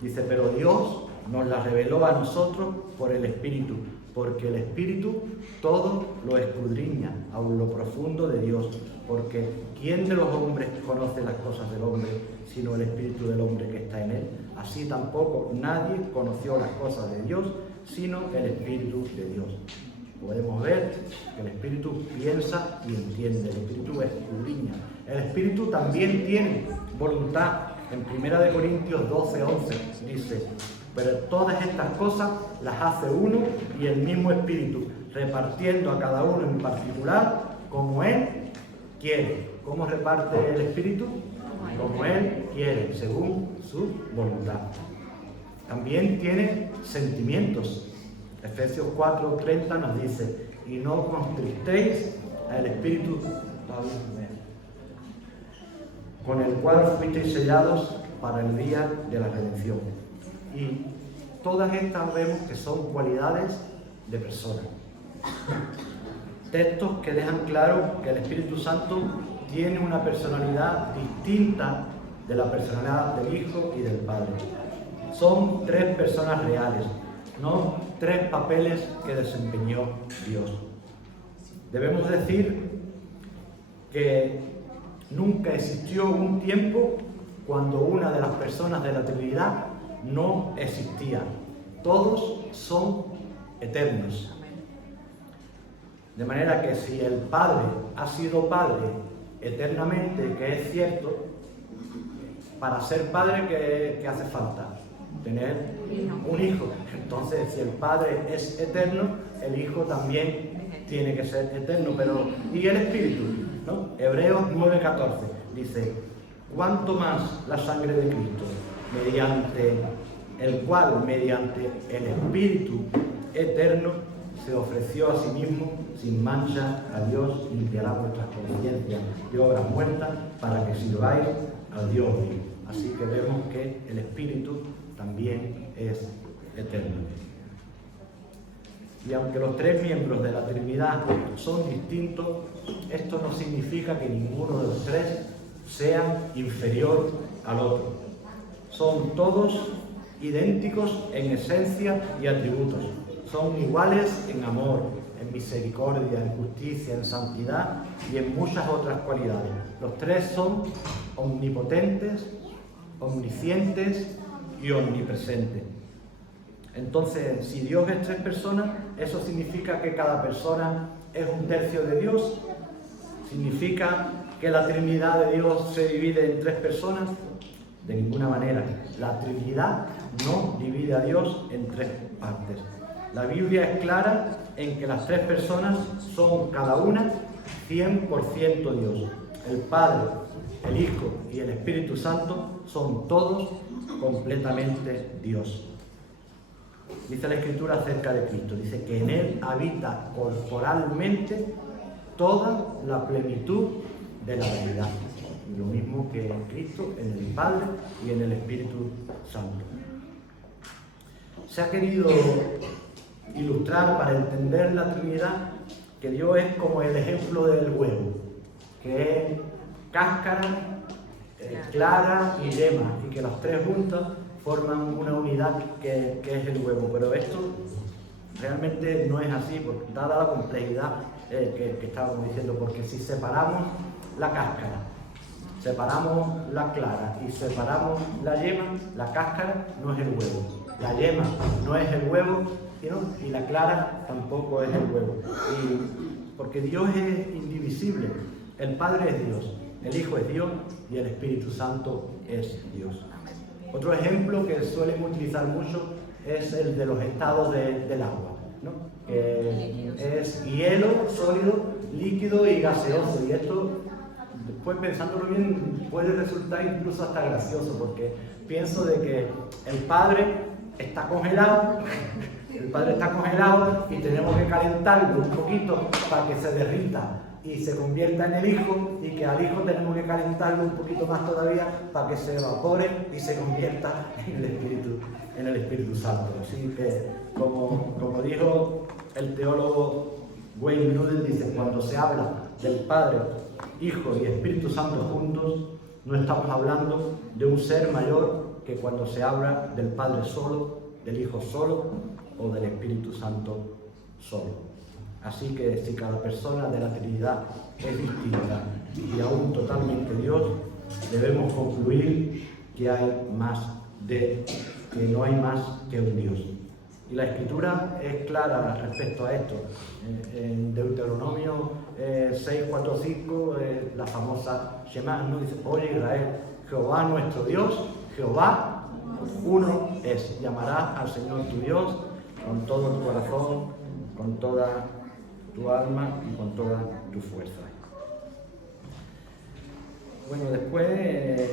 Dice, pero Dios nos la reveló a nosotros por el Espíritu, porque el Espíritu todo lo escudriña, aun lo profundo de Dios. Porque ¿quién de los hombres conoce las cosas del hombre, sino el Espíritu del hombre que está en él? Así tampoco nadie conoció las cosas de Dios, sino el Espíritu de Dios. Podemos ver que el Espíritu piensa y entiende, el Espíritu escudriña. El Espíritu también tiene voluntad. En 1 Corintios 12:11 dice, pero todas estas cosas las hace uno y el mismo Espíritu, repartiendo a cada uno en particular como Él quiere. ¿Cómo reparte el Espíritu? Como Él quiere, según su voluntad. También tiene sentimientos. Efesios 4:30 nos dice, y no contristéis al Espíritu con el cual fuisteis sellados para el día de la redención. Y todas estas vemos que son cualidades de persona. Textos que dejan claro que el Espíritu Santo tiene una personalidad distinta de la personalidad del Hijo y del Padre. Son tres personas reales, no tres papeles que desempeñó Dios. Debemos decir que nunca existió un tiempo cuando una de las personas de la Trinidad no existía. Todos son eternos. De manera que si el Padre ha sido Padre eternamente, que es cierto, para ser Padre, ¿qué hace falta? Tener un Hijo. Entonces, si el Padre es eterno, el Hijo también tiene que ser eterno. Pero, ¿y el Espíritu? ¿No? Hebreos 9:14 dice, ¿cuánto más la sangre de Cristo, mediante el cual, mediante el Espíritu eterno, se ofreció a sí mismo sin mancha a Dios, limpiará vuestras conciencias de obras muertas para que sirváis al Dios vivo? Así que vemos que el Espíritu también es eterno. Y aunque los tres miembros de la Trinidad son distintos, esto no significa que ninguno de los tres sea inferior al otro. Son todos idénticos en esencia y atributos. Son iguales en amor, en misericordia, en justicia, en santidad y en muchas otras cualidades. Los tres son omnipotentes, omniscientes y omnipresentes. Entonces, si Dios es tres personas, ¿eso significa que cada persona es un tercio de Dios? ¿Significa que la Trinidad de Dios se divide en tres personas? De ninguna manera. La Trinidad no divide a Dios en tres partes. La Biblia es clara en que las tres personas son cada una 100% Dios. El Padre, el Hijo y el Espíritu Santo son todos completamente Dios. Dice la Escritura acerca de Cristo, dice que en Él habita corporalmente toda la plenitud de la deidad. Y lo mismo que en Cristo, en el Padre y en el Espíritu Santo. Se ha querido ilustrar para entender la Trinidad que Dios es como el ejemplo del huevo, que es cáscara, clara y yema, y que las tres juntas forman una unidad que es el huevo. Pero esto realmente no es así, porque dada la complejidad que estábamos diciendo, porque si separamos la cáscara, separamos la clara y separamos la yema, la cáscara no es el huevo, la yema no es el huevo, y la clara tampoco es el huevo. Y porque Dios es indivisible, el Padre es Dios, el Hijo es Dios y el Espíritu Santo es Dios. Otro ejemplo que suelen utilizar mucho es el de los estados del agua, ¿no? Que es hielo, sólido, líquido y gaseoso. Y esto, después pensándolo bien, puede resultar incluso hasta gracioso, porque pienso de que el Padre está congelado, y tenemos que calentarlo un poquito para que se derrita y se convierta en el Hijo, y que al Hijo tenemos que calentarlo un poquito más todavía para que se evapore y se convierta en el Espíritu Santo. Así que, como dijo el teólogo Wayne Grudem dice, cuando se habla del Padre, Hijo y Espíritu Santo juntos, no estamos hablando de un ser mayor que cuando se habla del Padre solo, del Hijo solo o del Espíritu Santo solo. Así que si cada persona de la Trinidad es distinta y aún totalmente Dios, debemos concluir que no hay más que un Dios. Y la Escritura es clara respecto a esto. En Deuteronomio 6, 4, 5, la famosa Shema, ¿no? Dice, oye Israel, Jehová nuestro Dios, Jehová uno es. Llamarás al Señor tu Dios con todo tu corazón, con toda tu alma y con toda tu fuerza. Bueno, después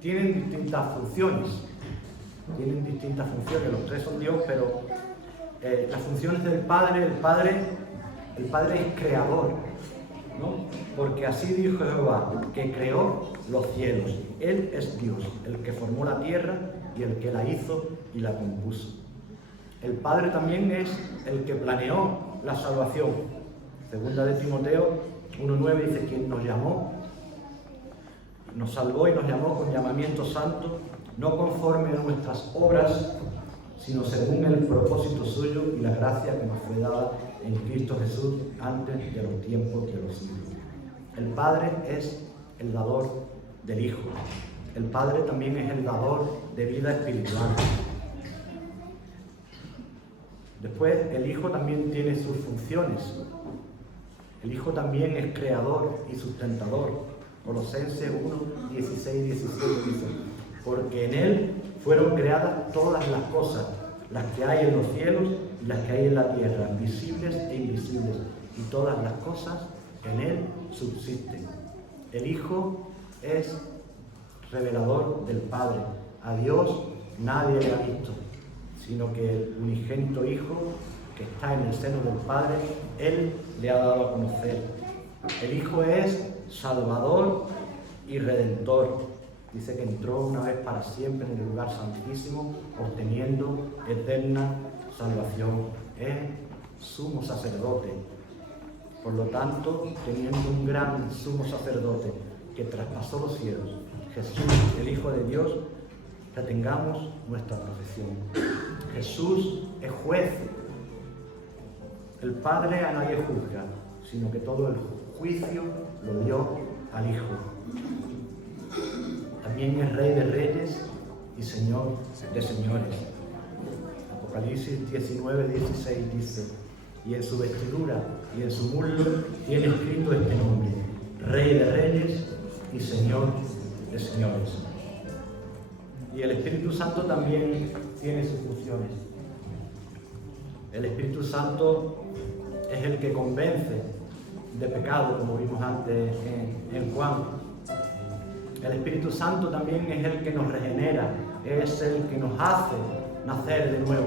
tienen distintas funciones. Los tres son Dios, pero las funciones del Padre, el Padre es creador, ¿no? Porque así dijo Jehová, que creó los cielos. Él es Dios, el que formó la tierra y el que la hizo y la compuso. El Padre también es el que planeó la salvación. Segunda de Timoteo 1:9 dice, quien nos llamó, nos salvó y nos llamó con llamamiento santo, no conforme a nuestras obras, sino según el propósito suyo y la gracia que nos fue dada en Cristo Jesús antes de los tiempos de los siglos. El Padre es el dador del Hijo. El Padre también es el dador de vida espiritual. Después, el Hijo también tiene sus funciones. El Hijo también es creador y sustentador. Colosenses 1, 16, 17 dice, porque en Él fueron creadas todas las cosas, las que hay en los cielos y las que hay en la tierra, visibles e invisibles, y todas las cosas en Él subsisten. El Hijo es revelador del Padre. A Dios nadie le ha visto, sino que el unigénito Hijo que está en el seno del Padre, Él le ha dado a conocer. El Hijo es Salvador y Redentor. Dice que entró una vez para siempre en el lugar santísimo, obteniendo eterna salvación. Es sumo sacerdote. Por lo tanto, teniendo un gran sumo sacerdote que traspasó los cielos, Jesús, el Hijo de Dios, retengamos nuestra profesión. Jesús es juez. El Padre a nadie juzga, sino que todo el juicio lo dio al Hijo. También es Rey de reyes y Señor de señores. Apocalipsis 19, 16 dice, y en su vestidura y en su muslo tiene escrito este nombre, Rey de reyes y Señor de señores. Y el Espíritu Santo también tiene sus funciones. El Espíritu Santo es el que convence de pecado, como vimos antes en Juan. El Espíritu Santo también es el que nos regenera, es el que nos hace nacer de nuevo.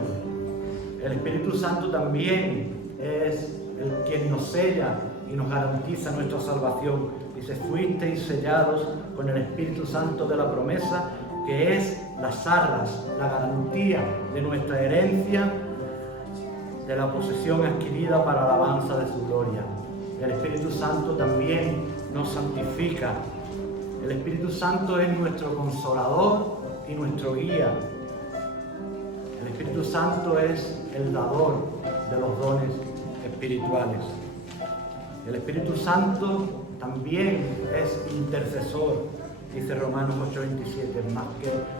El Espíritu Santo también es el quien nos sella y nos garantiza nuestra salvación. Dice, fuisteis sellados con el Espíritu Santo de la promesa, que es las arras, la garantía de nuestra herencia, de la posesión adquirida para la alabanza de su gloria. El Espíritu Santo también nos santifica. El Espíritu Santo es nuestro consolador y nuestro guía. El Espíritu Santo es el dador de los dones espirituales. El Espíritu Santo también es intercesor, dice Romanos 8:27,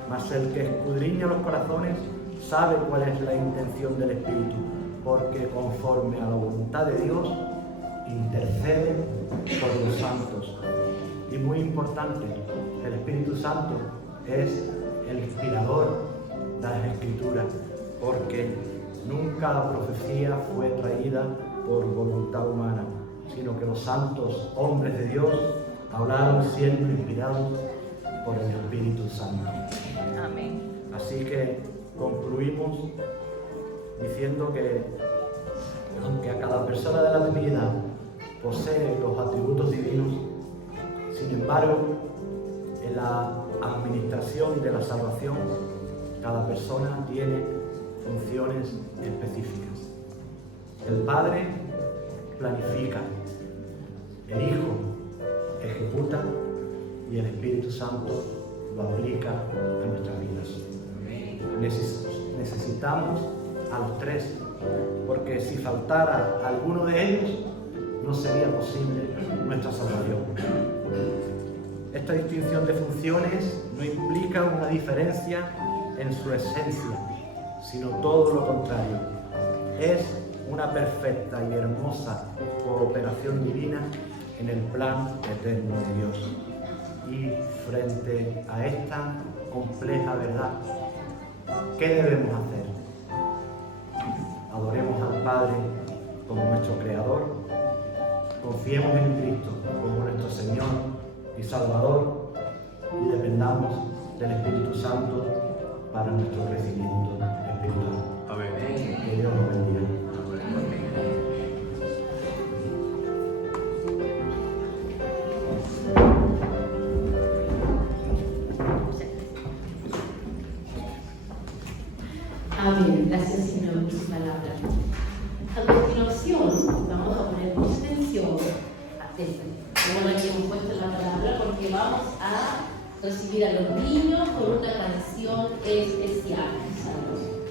mas el que escudriña los corazones sabe cuál es la intención del Espíritu, porque conforme a la voluntad de Dios intercede por los santos. Y muy importante, el Espíritu Santo es el inspirador de las Escrituras, porque nunca la profecía fue traída por voluntad humana, sino que los santos hombres de Dios hablaron siendo inspirados por el Espíritu Santo. Amén. Así que concluimos diciendo que aunque a cada persona de la Trinidad posee los atributos divinos, sin embargo, en la administración de la salvación, cada persona tiene funciones específicas. El Padre planifica, el Hijo ejecuta y el Espíritu Santo lo aplica en nuestras vidas. Necesitamos a los tres, porque si faltara alguno de ellos, no sería posible nuestra salvación. Esta distinción de funciones no implica una diferencia en su esencia, sino todo lo contrario. Es una perfecta y hermosa cooperación divina en el plan eterno de Dios. Y frente a esta compleja verdad, ¿qué debemos hacer? Adoremos al Padre como nuestro Creador, confiemos en Cristo como nuestro Señor y Salvador y dependamos del Espíritu Santo para nuestro crecimiento espiritual. Amén. Que Dios nos bendiga. Amén. Gracias, Señor, por su palabra. A continuación, vamos a poner mucha atención a como la que hemos puesto en la palabra, porque vamos a recibir a los niños con una canción especial. ¿Sabes?